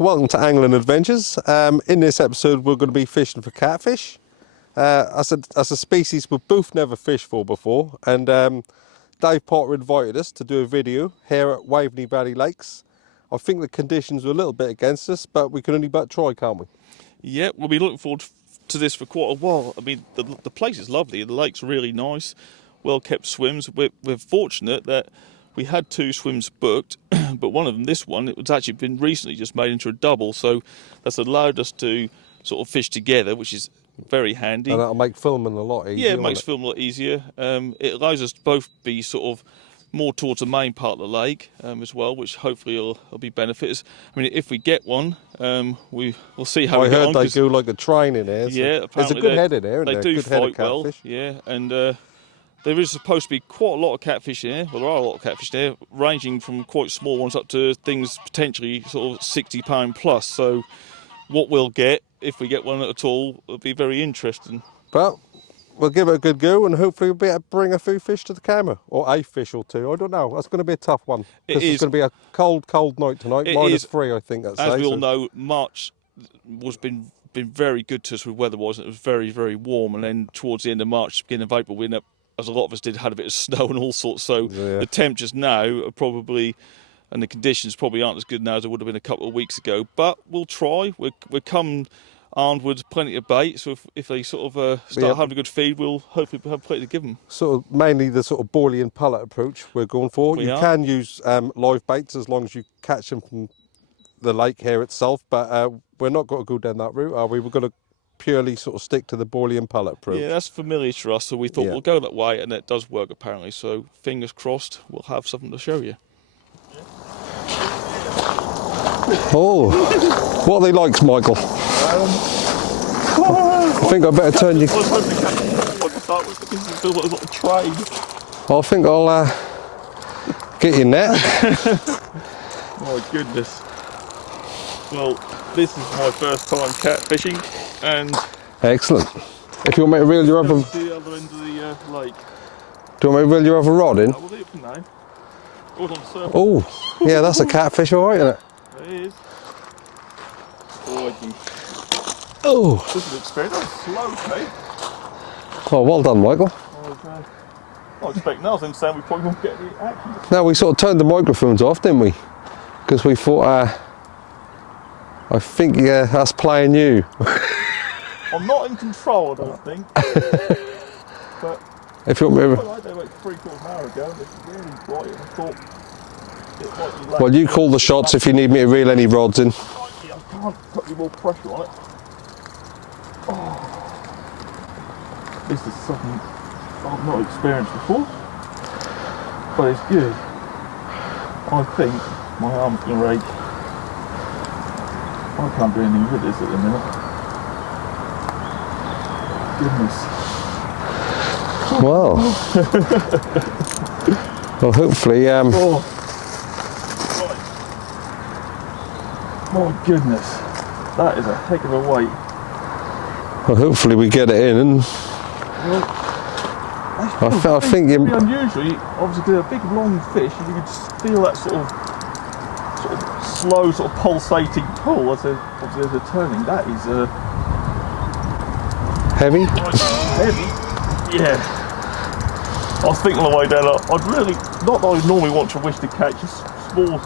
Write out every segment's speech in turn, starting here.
Welcome to Angling Adventures. In this episode we're going to be fishing for catfish. As a species we've both never fished for before, and Dave Potter invited us to do a video here at Waveney Valley Lakes. I think the conditions were a little bit against us, but we can only but try, can't we? Yeah, we'll be looking forward to this for quite a while. I mean, the place is lovely, the lake's really nice, well kept swims. We're fortunate that we had 2 swims booked, but one of them, this one, it was actually been recently just made into a double, so that's allowed us to sort of fish together, which is very handy. And that'll make filming a lot easier. Yeah, it makes filming a lot easier. It allows us to both be sort of more towards the main part of the lake as well, which hopefully will be benefits. I mean, if we get one, we'll see how we get on. I heard they go like a train in there. So yeah, there's a good head in there. They do good fight well. Yeah, and there is supposed to be quite a lot of catfish in there. Well, there are a lot of catfish there, ranging from quite small ones up to things potentially sort of 60-pound plus. So what we'll get, if we get one at all, will be very interesting. But we'll give it a good go, and hopefully we'll be able to bring a few fish to the camera, or a fish or two. I don't know. That's going to be a tough one. Because it's going to be a cold, cold night tonight. -3, I think that's. As we all know, March was been very good to us with weather-wise. It was very, very warm, and then towards the end of March, beginning of April, we ended up, as a lot of us did, had a bit of snow and all sorts. So yeah. The temperatures now are probably, and the conditions probably aren't as good now as they would have been a couple of weeks ago. But we'll try. We're come armed with plenty of bait, so if they sort of start having a good feed, we'll hopefully have plenty to give them. Sort of mainly the sort of Boolean pellet approach we're going for. You can use live baits as long as you catch them from the lake here itself, but we're not going to go down that route, are we? We're going to purely sort of stick to the Boolean pellet approach. Yeah, that's familiar to us, so we thought we'll go that way, and it does work apparently, so fingers crossed we'll have something to show you. Oh, what are they like, Michael? I think I better turn you. I think I'll get your net. My goodness. Well, this is my first time catfishing, and excellent. If you want me to reel your other, the other end of the lake. Do you want me to reel your other rod in? We'll do it for now. Oh, yeah, that's a catfish, all right, isn't it? It is. Oh, oh. This is an experience. That was slow, mate. Oh, well done, Michael. Okay. I expect nothing, saying we probably won't get any action. No, we sort of turned the microphones off, didn't we? Because we thought, I think us playing you. I'm not in control, I don't think. But if you want me to... I did like 3/4 of an hour ago, and it's really bright, and I thought it might be late. Well, you call the shots if you need me to reel any rods in. I can't put any more pressure on it. Oh. This is something I've not experienced before, but it's good. I think my arm's going to rage. I can't do anything with this at the minute. Goodness. Well, well, hopefully. Oh. Right. My goodness, that is a heck of a weight. Well, hopefully we get it in, and well, I think you. Unusual. You obviously do a big long fish, and you can just feel that sort of slow, sort of pulsating pull as they're turning. That is heavy. Heavy. Yeah. I was thinking on the way down, I'd really, not that I normally want to wish to catch a small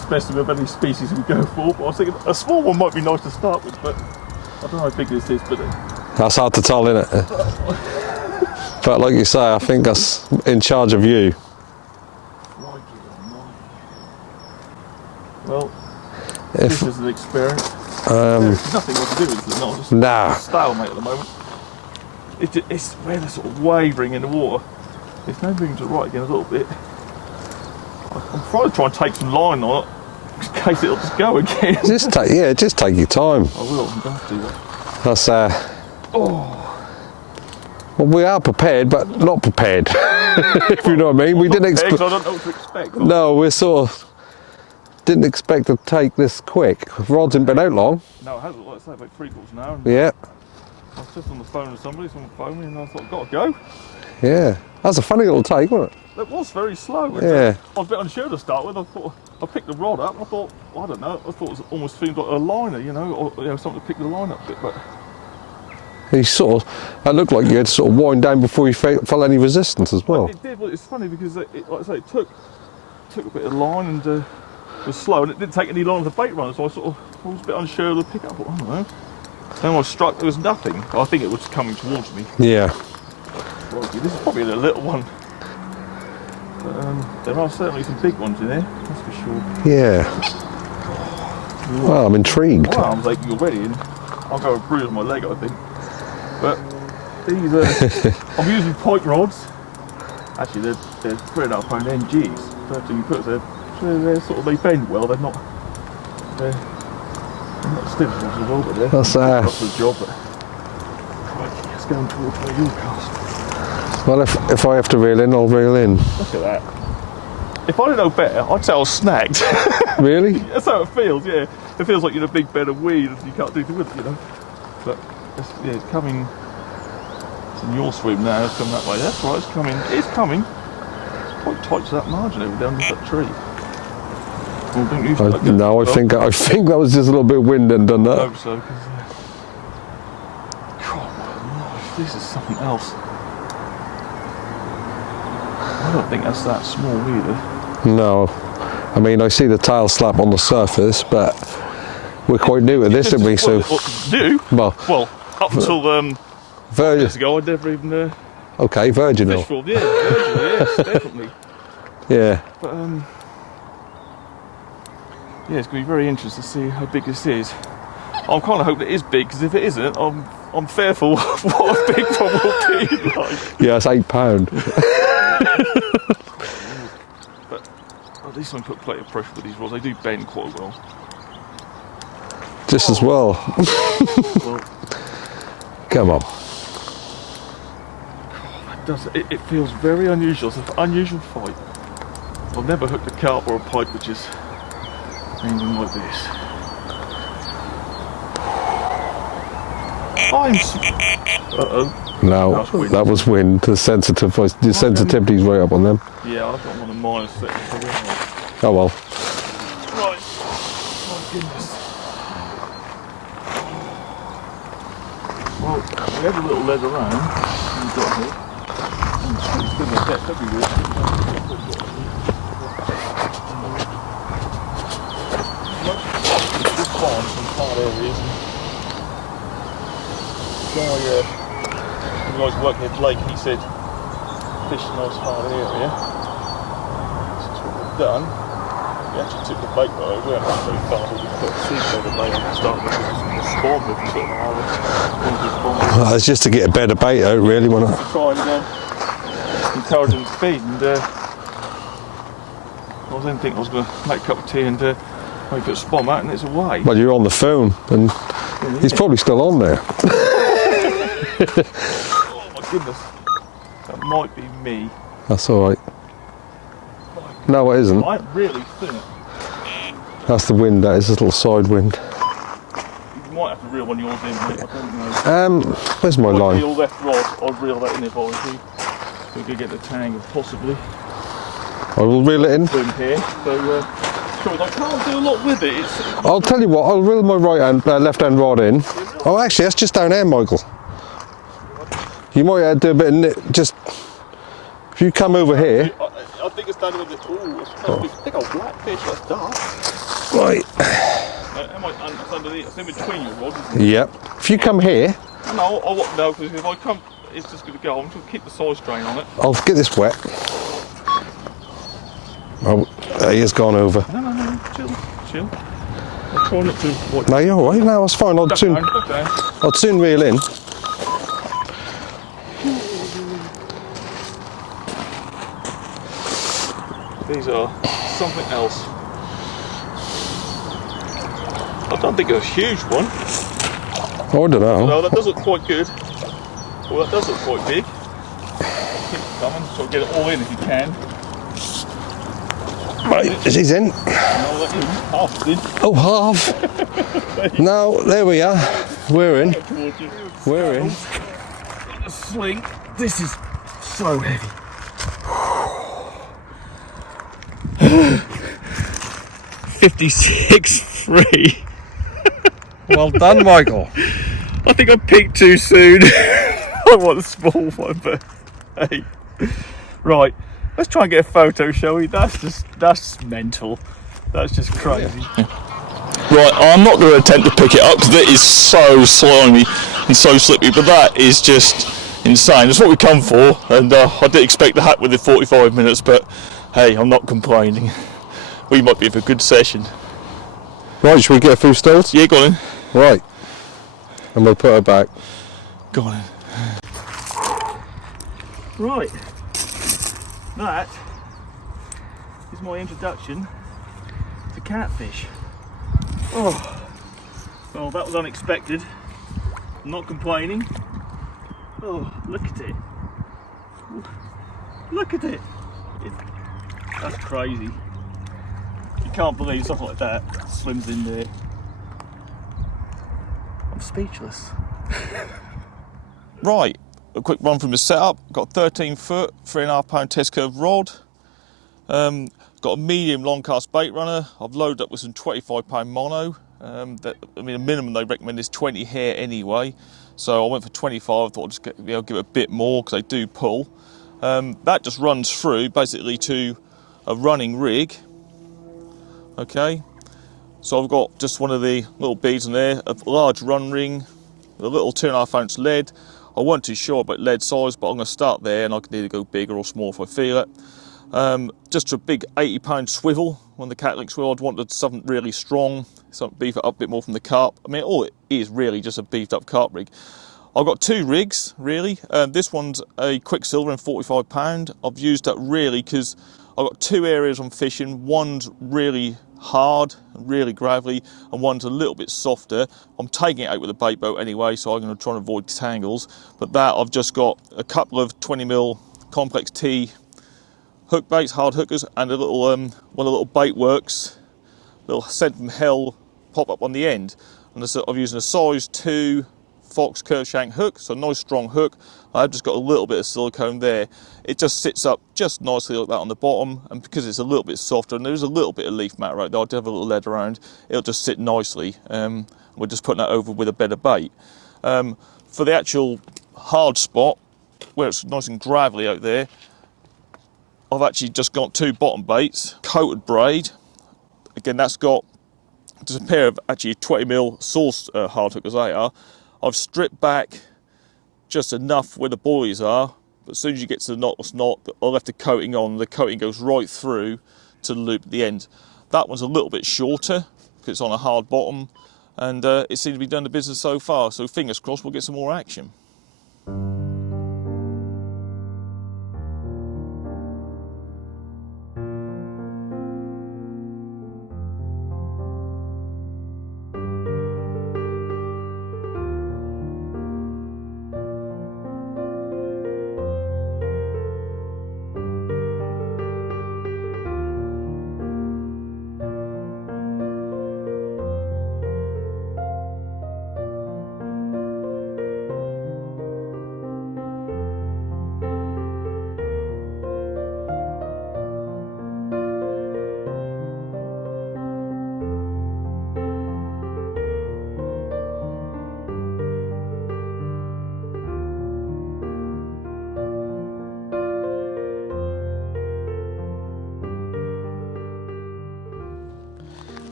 specimen of any species we go for, but I was thinking a small one might be nice to start with, but I don't know how big this is, but... That's hard to tell, isn't it? But like you say, I think that's in charge of you. Well, this is an experience. There's nothing I can do with it, not just stalemate at the moment. It's where they're sort of wavering in the water. It's now moving to the right again a little bit. I'm trying to take some line on it in case it'll just go again. Just take your time. I will. I'm going to do that. That's well, we are prepared, but not prepared. If you know what I mean. We didn't expect. I don't know what to expect. No, we're sort of didn't expect to take this quick. Rod's ain't been out long. No, it hasn't. Like I say, about 3/4 of an hour. Yeah. I just on the phone with somebody, someone phoned me, and I thought, got to go. Yeah. That's a funny little take, wasn't it? It was very slow. Yeah. I was a bit unsure to start with. I thought, I picked the rod up, and I thought, well, I don't know, I thought it was almost seemed like a liner, you know, or something to pick the line up a bit, but... He sort of, that looked like you had to sort of wind down before you felt any resistance as well. It did, but it's funny because, like I say, it took a bit of line and was slow, and it didn't take any long as a bait runner, so I sort of was a bit unsure of the pickup. I don't know. Then I was struck, there was nothing. I think it was coming towards me. Yeah. Well, this is probably a little one. But, there are certainly some big ones in there, that's for sure. Yeah. Well, I'm intrigued. My arm's aching already, and I'll go and bruise my leg, I think. But these I'm using pipe rods. Actually, they're 3.5 pound NGs. 13 foot. They're sort of, they bend well. They're not stiff as well, but they're up to the job. But it's going towards where you cast. Well, if I have to reel in, I'll reel in. Look at that. If I didn't know better, I'd say I was snagged. Really? That's how it feels. Yeah, it feels like you're in a big bed of weed and you can't do anything with it, you know. But it's coming. It's in your swim now. It's coming that way. That's right. It's coming. It's coming. Quite tight to that margin over down that tree. Well, don't use that. No, I think that was just a little bit of wind and done that. I hope so. God, my life, this is something else. I don't think that's that small either. No, I mean I see the tail slap on the surface, but we're quite new at this, aren't we? So new? Well, up until years ago, I'd never even okay, virginal. fished for. Yeah, virginal, yes, definitely. Yeah. But yeah, it's going to be very interesting to see how big this is. I'm kind of hoping it is big, because if it isn't, I'm fearful of what a big one will be like. Yeah, it's £8. But at least I can put plenty of pressure with these rods. They do bend quite well. Just as well. Well, Come on. it feels very unusual. It's an unusual fight. I've never hooked a carp or a pike which is anything like this. Uh-oh. No, that was wind. The sensitivity's right up on them. Yeah, I've got one of mine set. Oh well. Right. My goodness. Well, we had a little leg around. We got here. It's been a depth everywhere. This farm, some hard areas. The guy working at Lake, he said, fish a nice hard area. So that's what we've done. We actually took the bait right over and so far we put a seed over the bait and started with a spawn with sort of Well, it's just to get a better bait out, really, wasn't it? to try and encourage them to feed. And I was then thinking I was going to make a cup of tea and maybe put a spom out and it's away. Well, you're on the phone, and he's probably still on there. Oh my goodness, that might be me. That's all right. No, it isn't. I really think That's the wind. That is a little side wind. you might have to reel one of yours in, mate. I don't know. Where's my line? Reel left rod, I'd reel that in if I was you. We could get the tang and possibly I will reel it in. swim here. So, I can't do a lot with it. I'll tell you what. I'll reel my left-hand rod in. Oh, actually, that's just down there, Michael. You might do a bit of just. If you come over here. I think it's down with it. Ooh, it's a big old blackfish. That's dark. Right. It's underneath. It's in between your rods, isn't it? Yep. If you come here. No, I won't know because if I come, it's just going to go. I'm just going to keep the side strain on it. I'll get this wet. Oh, he has gone over. No, chill. I'll try not to. No, you're all right. No, that's fine. I'll soon reel in. These are something else. I don't think it's a huge one. Oh, I don't know. No, that does look quite good. Well, that does look quite big. Keep it coming, so get it all in if you can. Right, she's in. Oh, half. No, there we are. We're in. We're in. A sling. This is so heavy. 56.3. Well done, Michael. I think I peaked too soon. I want a small one, but hey. Right, let's try and get a photo, shall we? That's mental. That's just crazy. Right, I'm not going to attempt to pick it up because it is so slimy and so slippery, but that is just insane. That's what we come for, and I didn't expect to hack within 45 minutes, but hey, I'm not complaining. We might be for a good session. Right, should we get a few stills? Yeah, go on in. Right. And we'll put her back. Go on in. Right. That is my introduction to catfish. Oh, well, that was unexpected. I'm not complaining. Oh, look at it. Look at it. That's crazy. You can't believe something like that swims in there. I'm speechless. Right, a quick run from the setup. Got 13 foot, 3.5 pound test curve rod. Got a medium long cast bait runner. I've loaded up with some 25 pound mono. A minimum they recommend is 20 hair anyway. So I went for 25. I thought I'd just give it a bit more because they do pull. That just runs through basically to a running rig. Okay, so I've got just one of the little beads in there, a large run ring, a little 2.5 ounce lead. I wasn't too sure about lead size, but I'm going to start there and I can either go bigger or small if I feel it. Just a big 80 pound swivel, one of the cat link swivel. I wanted something really strong, something beef it up a bit more from the carp. I mean, all it is really just a beefed up carp rig. I've got two rigs really. This one's a Quicksilver in 45 pound. I've used that really because I've got two areas I'm fishing. One's really hard, really gravelly, and one's a little bit softer. I'm taking it out with a bait boat anyway, so I'm going to try and avoid tangles. But that I've just got a couple of 20mm complex T hook baits, hard hookers, and a little one of the little bait works, little Sent from Hell pop up on the end. And I'm using a size 2 Fox curve shank hook, so a nice strong hook. I've just got a little bit of silicone there. It just sits up just nicely like that on the bottom, and because it's a little bit softer and there's a little bit of leaf mat right there, I do have a little lead around, it'll just sit nicely. We're just putting that over with a better bait. For the actual hard spot, where it's nice and gravelly out there, I've actually just got two bottom baits, coated braid. Again, that's got just a pair of actually 20mm source hard hookers they are. I've stripped back just enough where the buoys are, but as soon as you get to the knotless knot, I left the coating on. The coating goes right through to the loop at the end. That one's a little bit shorter because it's on a hard bottom, and it seems to be done the business so far. So fingers crossed we'll get some more action.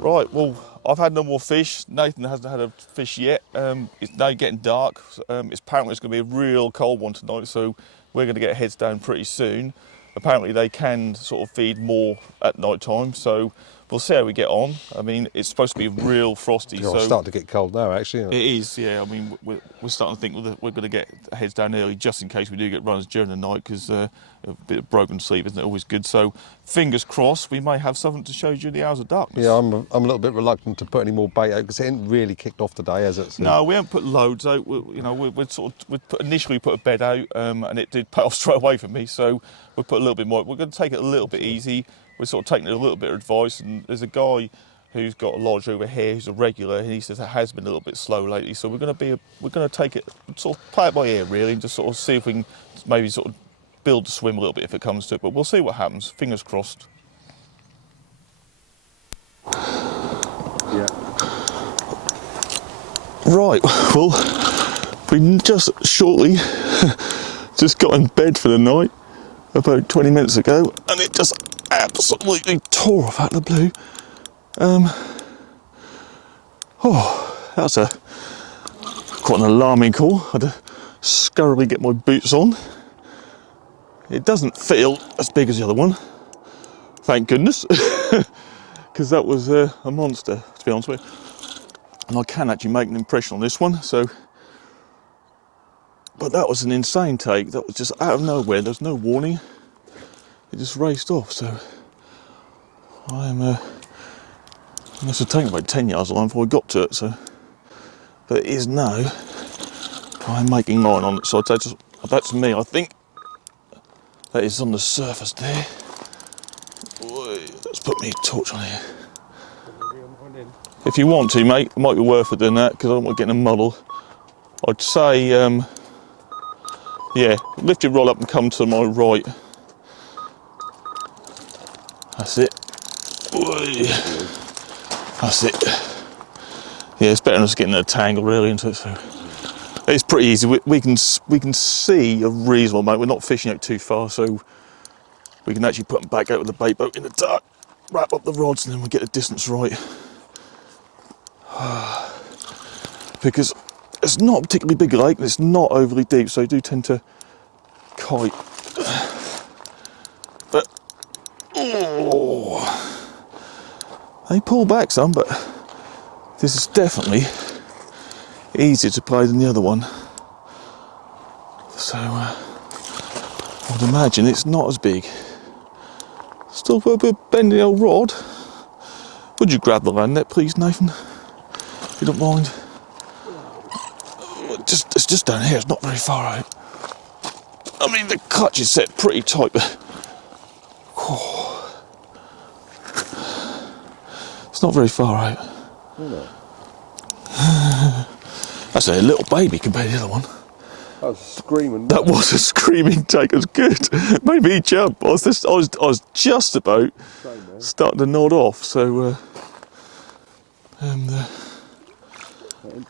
Right, well, I've had no more fish. Nathan hasn't had a fish yet. It's now getting dark. It's apparently it's going to be a real cold one tonight, so we're going to get heads down pretty soon. Apparently they can sort of feed more at night time, so we'll see how we get on. I mean, it's supposed to be real frosty. It's starting to get cold now, actually. Isn't it? It is, yeah. I mean, we're starting to think we're going to get heads down early just in case we do get runs during the night, because a bit of broken sleep isn't always good. So fingers crossed we may have something to show you during the hours of darkness. Yeah, I'm a little bit reluctant to put any more bait out because it ain't really kicked off today, has it? So. No, we haven't put loads out. Initially put a bed out, and it did pay off straight away for me. So we'll put a little bit more. We're going to take it a little bit easy. we're sort of taking a little bit of advice, and there's a guy who's got a lodge over here who's a regular, and he says it has been a little bit slow lately, so we're going to take it, sort of play it by ear really, and just sort of see if we can maybe sort of build the swim a little bit if it comes to it, but we'll see what happens, fingers crossed. Yeah. Right, well, we just shortly just got in bed for the night about 20 minutes ago, and it just absolutely tore off out of the blue. That's quite an alarming call. I had to scurrily get my boots on. It doesn't feel as big as the other one, thank goodness, because that was a monster, to be honest with you. And I can actually make an impression on this one, so. But that was an insane take. That was just out of nowhere. There's no warning. It just raced off. So I must have taken about 10 yards along before we got to it. So, but it is now. I'm making mine on it. So that's me. I think that is on the surface there. Let's put me a torch on here. If you want to, mate, it might be worth it doing that because I don't want to get in a muddle. I'd say, yeah, lift your rod up and come to my right. That's it. That's it. Yeah, it's better than us getting in a tangle, really, isn't it? So it's pretty easy. We can see a reasonable amount. We're not fishing out too far, so we can actually put them back out with the bait boat in the dark, wrap up the rods, and then we get the distance right. Because it's not a particularly big lake, and it's not overly deep, so you do tend to kite. But they pull back some, but this is definitely easier to play than the other one. So I would imagine it's not as big. Still got a bit of bending old rod. Would you grab the land net, please, Nathan? If you don't mind. It's just down here, it's not very far out. I mean, the clutch is set pretty tight, but it's not very far out. That's a little baby compared to the other one. That was screaming. That was a screaming take. It was good. Made me jump. I was just about starting to nod off. So,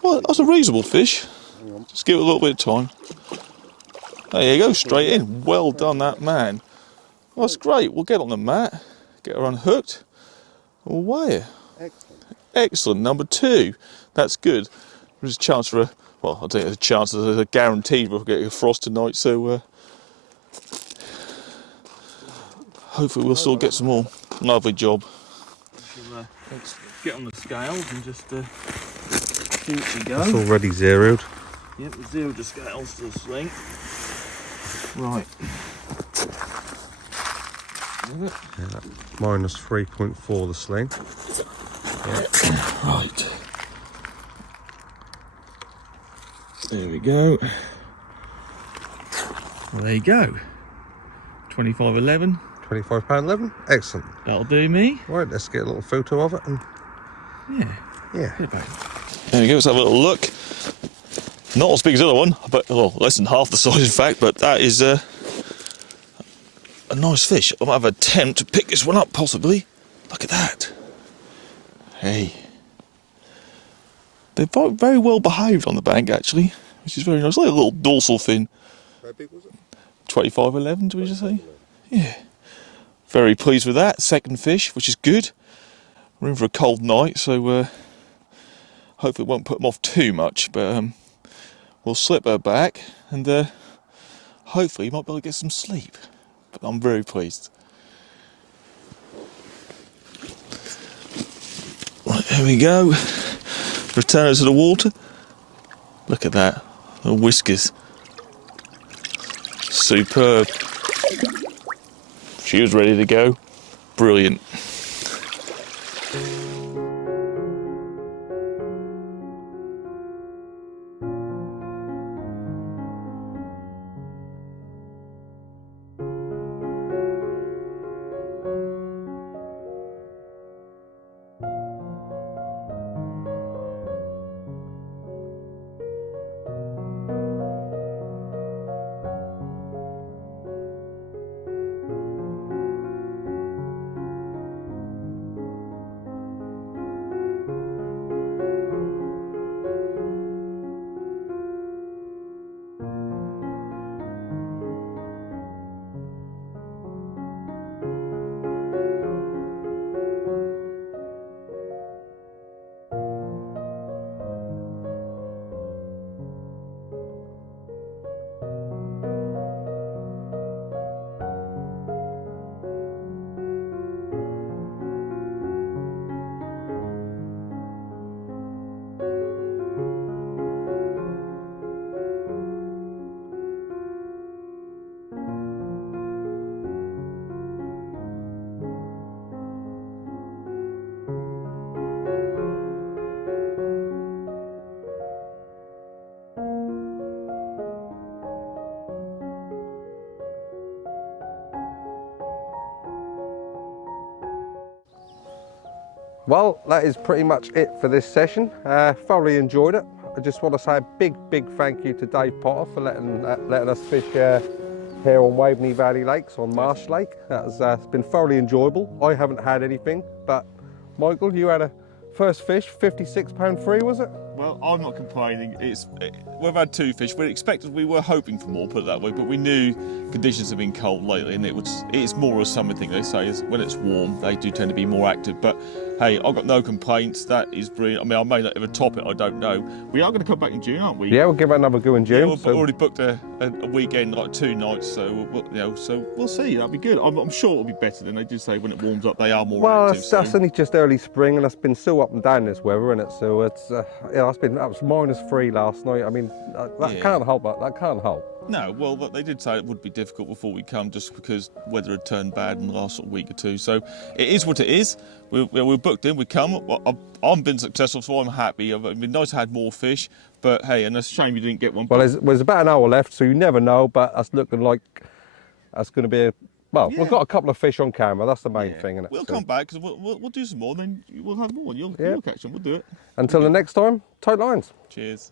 well, that's a reasonable fish. Just give it a little bit of time. There you go, straight in. Well done, that man. Well, that's great. We'll get on the mat, get her unhooked. We'll weigh her. Excellent. Number 2. That's good. There's a chance for well, I think there's a chance, there's a guarantee we'll get a frost tonight, so hopefully we'll still get some more. Lovely job. Let's get on the scales and just see what we go. It's already zeroed. Yep, we zeroed the scales to the sling. Right. Yeah, minus 3.4 the sling. Yeah. Right. There we go. Well, there you go. 25.11. £25.11. Excellent. That'll do me. Right, let's get a little photo of it. And Yeah. There we go. Let's have a little look. Not as big as the other one, but well, less than half the size, in fact. But that is a nice fish. I might have an attempt to pick this one up, possibly. Look at that. Hey. They're very well behaved on the bank, actually, which is very nice. Like a little dorsal fin. how big was it? 25.11, did we just say? Yeah. Very pleased with that. Second fish, which is good. We're in for a cold night, so hopefully it won't put them off too much. But we'll slip her back, and hopefully you might be able to get some sleep. But I'm very pleased. Right, there we go. Return her to the water. Look at that. The whiskers. Superb. She was ready to go. Brilliant. Well, that is pretty much it for this session. Thoroughly enjoyed it. I just want to say a big thank you to Dave Potter for letting us fish here on Waveney Valley Lakes on Marsh Lake. That's been thoroughly enjoyable. I haven't had anything, but Michael, you had a first fish, £56 free, was it? Well, I'm not complaining. We've had 2 fish. We were hoping for more, put it that way, but we knew conditions have been cold lately, and it's more a summer thing. They say is when it's warm, they do tend to be more active. But hey, I've got no complaints. That is brilliant. I mean, I may not ever top it. I don't know. We are going to come back in June, aren't we? Yeah, we'll give it another go in June. Yeah, we've already booked a weekend, like 2 nights. So we'll see. That'll be good. I'm sure it'll be better than they do say when it warms up. They are more active. Well, that's only just early spring, and it's been so up and down this weather, isn't it? So it's that was -3 last night. I mean, that can't help. That can't help. No, well, they did say it would be difficult before we come, just because weather had turned bad in the last week or 2. So it is what it is. We're booked in. We come. I've been successful, so I'm happy. It'd be nice to have more fish, but hey, and it's a shame you didn't get one. Well, there's about an hour left, so you never know. But that's looking like that's going to be we've got a couple of fish on camera. That's the main thing, isn't it? We'll come back because we'll do some more. Then we'll have more. You'll catch them. We'll do it. Until the next time, tight lines. Cheers.